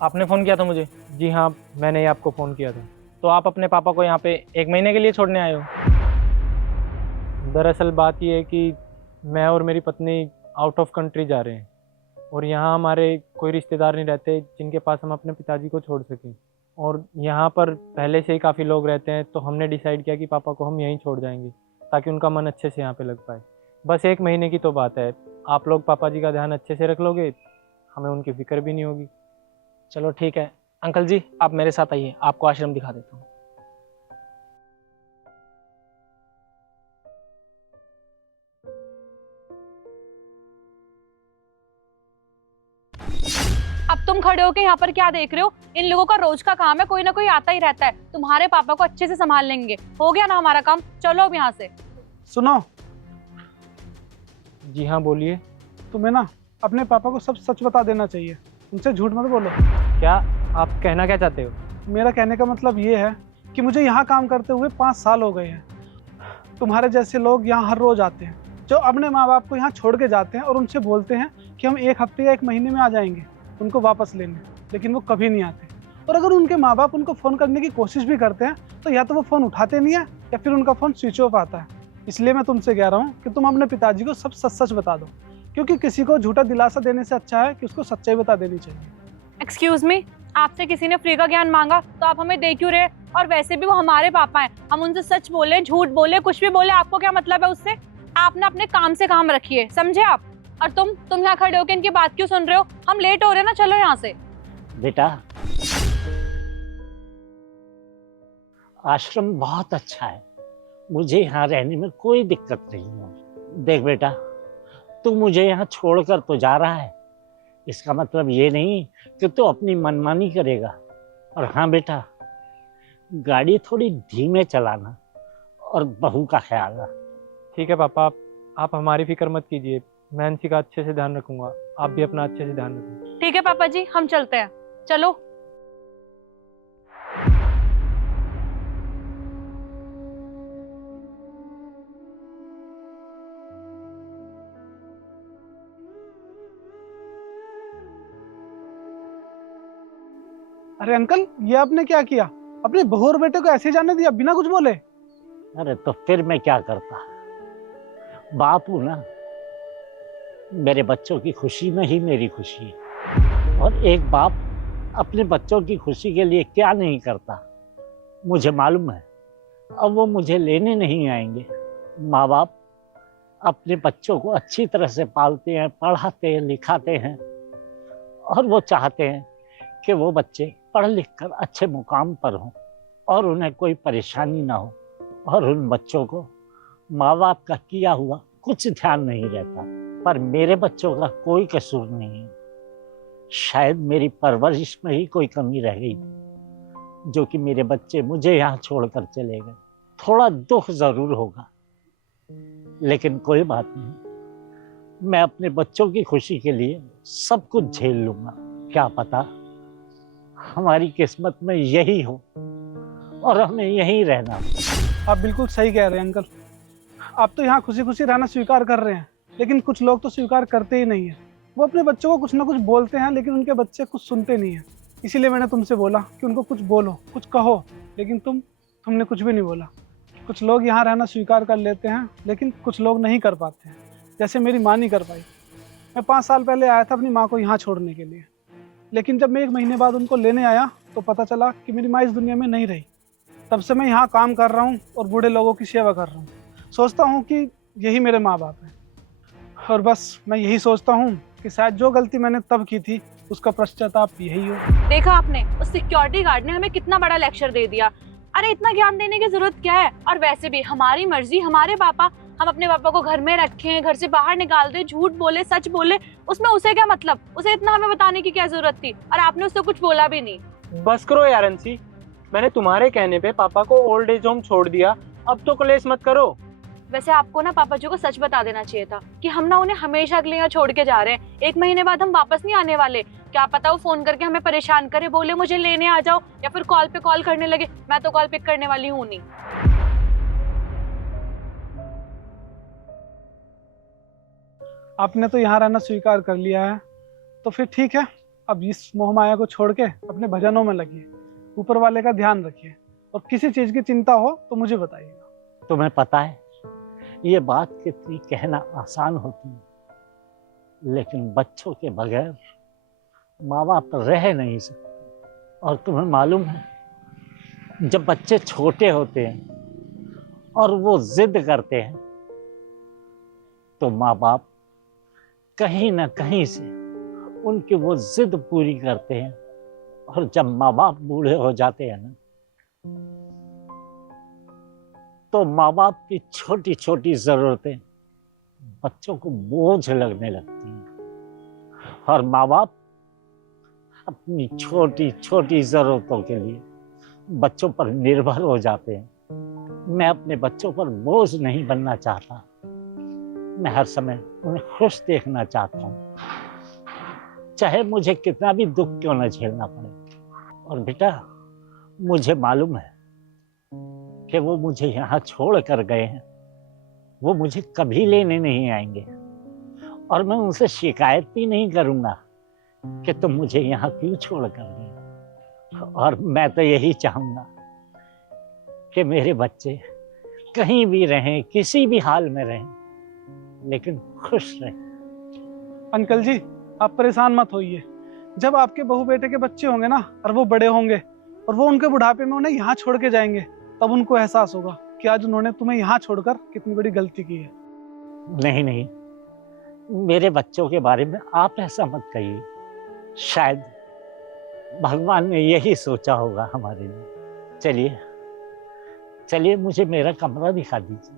आपने फ़ोन किया था मुझे? जी हाँ, मैंने ही आपको फ़ोन किया था। तो आप अपने पापा को यहाँ पे 1 महीने के लिए छोड़ने आए हो? दरअसल बात ये है कि मैं और मेरी पत्नी आउट ऑफ कंट्री जा रहे हैं और यहाँ हमारे कोई रिश्तेदार नहीं रहते जिनके पास हम अपने पिताजी को छोड़ सकें। और यहाँ पर पहले से ही काफ़ी लोग रहते हैं, तो हमने डिसाइड किया कि पापा को हम यहीं छोड़ जाएँगे ताकि उनका मन अच्छे से यहाँ पे लग पाए। बस 1 महीने की तो बात है। आप लोग पापा जी का ध्यान अच्छे से रख लोगे, हमें उनकी फ़िक्र भी नहीं होगी। चलो ठीक है अंकल जी, आप मेरे साथ आइए, आपको आश्रम दिखा देता हूँ। अब तुम खड़े होके यहाँ पर क्या देख रहे हो? इन लोगों का रोज का काम है, कोई ना कोई आता ही रहता है। तुम्हारे पापा को अच्छे से संभाल लेंगे। हो गया ना हमारा काम, चलो अब यहाँ से। सुनो, जी हाँ, बोलिए। तुम्हें ना अपने पापा को सब सच बता देना चाहिए, उनसे झूठ मत बोलो। क्या आप कहना क्या चाहते हो? मेरा कहने का मतलब ये है कि मुझे यहाँ काम करते हुए 5 साल हो गए हैं। तुम्हारे जैसे लोग यहाँ हर रोज आते हैं, जो अपने माँ बाप को यहाँ छोड़ के जाते हैं और उनसे बोलते हैं कि हम 1 हफ्ते या 1 महीने में आ जाएंगे उनको वापस लेने, लेकिन वो कभी नहीं आते। और अगर उनके माँ बाप उनको फ़ोन करने की कोशिश भी करते हैं तो या तो वो फ़ोन उठाते नहीं है या फिर उनका फ़ोन स्विच ऑफ आता है। इसलिए मैं तुमसे कह रहा हूँ कि तुम अपने पिताजी को सब सच सच बता दो, क्योंकि किसी को झूठा दिलासा देने से अच्छा है कि उसको सच्चाई बता देनी चाहिए। एक्सक्यूज मी, आपसे किसी ने फ्री का ज्ञान मांगा तो आप हमें दे क्यों रहे? और वैसे भी वो हमारे पापा हैं, हम उनसे सच बोले झूठ बोले कुछ भी बोले, आपको क्या मतलब है उससे? आप ना अपने काम से काम रखिए, समझे आप? और तुम यहाँ खड़े होकर इनकी बात क्यों सुन रहे हो? हम लेट हो रहे हैं ना, चलो यहाँ से। बेटा, आश्रम बहुत अच्छा है, मुझे यहाँ रहने में कोई दिक्कत नहीं है। देख बेटा, तू मुझे यहाँ छोड़कर तो जा रहा है, इसका मतलब ये नहीं कि तू अपनी मनमानी करेगा। और हाँ बेटा, गाड़ी थोड़ी धीमे चलाना और बहू का ख्याल रख। ठीक है पापा, आप हमारी फिक्र मत कीजिए, मैं अंशी का अच्छे से ध्यान रखूंगा। आप भी अपना अच्छे से ध्यान रखें। ठीक है पापा जी, हम चलते हैं, चलो। अरे अंकल, ये आपने क्या किया? अपने बहू और बेटे को ऐसे जाने दिया बिना कुछ बोले? अरे तो फिर मैं क्या करता, बाप हूं ना। मेरे बच्चों की खुशी में ही मेरी खुशी है, और एक बाप अपने बच्चों की खुशी के लिए क्या नहीं करता। मुझे मालूम है अब वो मुझे लेने नहीं आएंगे। माँ बाप अपने बच्चों को अच्छी तरह से पालते हैं, पढ़ाते हैं, लिखाते हैं, और वो चाहते हैं कि वो बच्चे पढ़ लिख कर अच्छे मुकाम पर हों और उन्हें कोई परेशानी ना हो। और उन बच्चों को माँ बाप का किया हुआ कुछ ध्यान नहीं रहता। पर मेरे बच्चों का कोई कसूर नहीं है, शायद मेरी परवरिश में ही कोई कमी रह गई थी, जो कि मेरे बच्चे मुझे यहाँ छोड़कर चले गए। थोड़ा दुख जरूर होगा, लेकिन कोई बात नहीं, मैं अपने बच्चों की खुशी के लिए सब कुछ झेल लूंगा। क्या पता हमारी किस्मत में यही हो और हमें यहीं रहना। आप बिल्कुल सही कह रहे हैं अंकल। आप तो यहाँ खुशी खुशी रहना स्वीकार कर रहे हैं, लेकिन कुछ लोग तो स्वीकार करते ही नहीं है। वो अपने बच्चों को कुछ ना कुछ बोलते हैं, लेकिन उनके बच्चे कुछ सुनते नहीं हैं। इसीलिए मैंने तुमसे बोला कि उनको कुछ बोलो, कुछ कहो, लेकिन तुमने कुछ भी नहीं बोला। कुछ लोग यहाँ रहना स्वीकार कर लेते हैं, लेकिन कुछ लोग नहीं कर पाते हैं, जैसे मेरी माँ नहीं कर पाई। मैं 5 साल पहले आया था अपनी माँ को यहाँ छोड़ने के लिए, लेकिन जब मैं 1 महीने बाद उनको लेने आया तो पता चला कि मेरी माँ इस दुनिया में नहीं रही। तब से मैं यहाँ काम कर रहा हूँ और बूढ़े लोगों की सेवा कर रहा हूँ। सोचता हूँ कि यही मेरे माँ बाप हैं, और बस मैं यही सोचता हूँ कि शायद जो गलती मैंने तब की थी उसका पश्चाताप यही हो। देखा आपने, उस सिक्योरिटी गार्ड ने हमें कितना बड़ा लेक्चर दे दिया। अरे इतना ज्ञान देने की जरूरत क्या है? और वैसे भी हमारी मर्जी, हमारे पापा, हम अपने पापा को घर में रखें, घर से बाहर निकाल दे, झूठ बोले सच बोले, उसमें उसे क्या मतलब? उसे इतना हमें बताने की क्या जरूरत थी? और आपने उससे कुछ बोला भी नहीं। बस करो यार अंशी, मैंने तुम्हारे कहने पे पापा को ओल्ड एज होम छोड़ दिया, अब तो कलेश मत करो। वैसे आपको ना पापा जी को सच बता देना चाहिए था कि हम ना उन्हें हमेशा के लिए यहाँ छोड़ के जा रहे हैं। 1 महीने बाद हम वापस नहीं आने वाले। क्या पता वो फोन करके हमें परेशान करे, बोले मुझे लेने आ जाओ, या फिर कॉल पे कॉल करने लगे। मैं तो कॉल पिक करने वाली हूँ नहीं। आपने तो यहाँ रहना स्वीकार कर लिया है, तो फिर ठीक है, अब इस मोह माया को छोड़ के अपने भजनों में लगिए, ऊपर वाले का ध्यान रखिए, और किसी चीज की चिंता हो तो मुझे बताइएगा। तुम्हें पता है ये बात कितनी कहना आसान होती है, लेकिन बच्चों के बगैर माँ बाप रह नहीं सकते। और तुम्हें मालूम है, जब बच्चे छोटे होते हैं और वो जिद करते हैं तो माँ बाप कहीं ना कहीं से उनकी वो जिद पूरी करते हैं। और जब माँ बाप बूढ़े हो जाते हैं ना, तो माँ बाप की छोटी छोटी जरूरतें बच्चों को बोझ लगने लगती हैं, और माँ बाप अपनी छोटी छोटी जरूरतों के लिए बच्चों पर निर्भर हो जाते हैं। मैं अपने बच्चों पर बोझ नहीं बनना चाहता, मैं हर समय उन्हें खुश देखना चाहता हूँ, चाहे मुझे कितना भी दुख क्यों न झेलना पड़े। और बेटा, मुझे मालूम है कि वो मुझे यहाँ छोड़ कर गए हैं, वो मुझे कभी लेने नहीं आएंगे, और मैं उनसे शिकायत भी नहीं करूँगा कि तुम मुझे यहाँ क्यों छोड़ कर गए। और मैं तो यही चाहूँगा कि मेरे बच्चे कहीं भी रहें, किसी भी हाल में रहें, लेकिन खुश रहें। अंकल जी, आप परेशान मत होइए। जब आपके बहू बेटे के बच्चे होंगे ना, और वो बड़े होंगे और वो उनके बुढ़ापे में उन्हें यहाँ छोड़ के जाएंगे, तब उनको एहसास होगा कि आज उन्होंने तुम्हें यहाँ छोड़कर कितनी बड़ी गलती की है। नहीं नहीं, मेरे बच्चों के बारे में आप ऐसा मत कहिए। शायद भगवान ने यही सोचा होगा हमारे लिए। चलिए चलिए, मुझे मेरा कमरा दिखा दीजिए।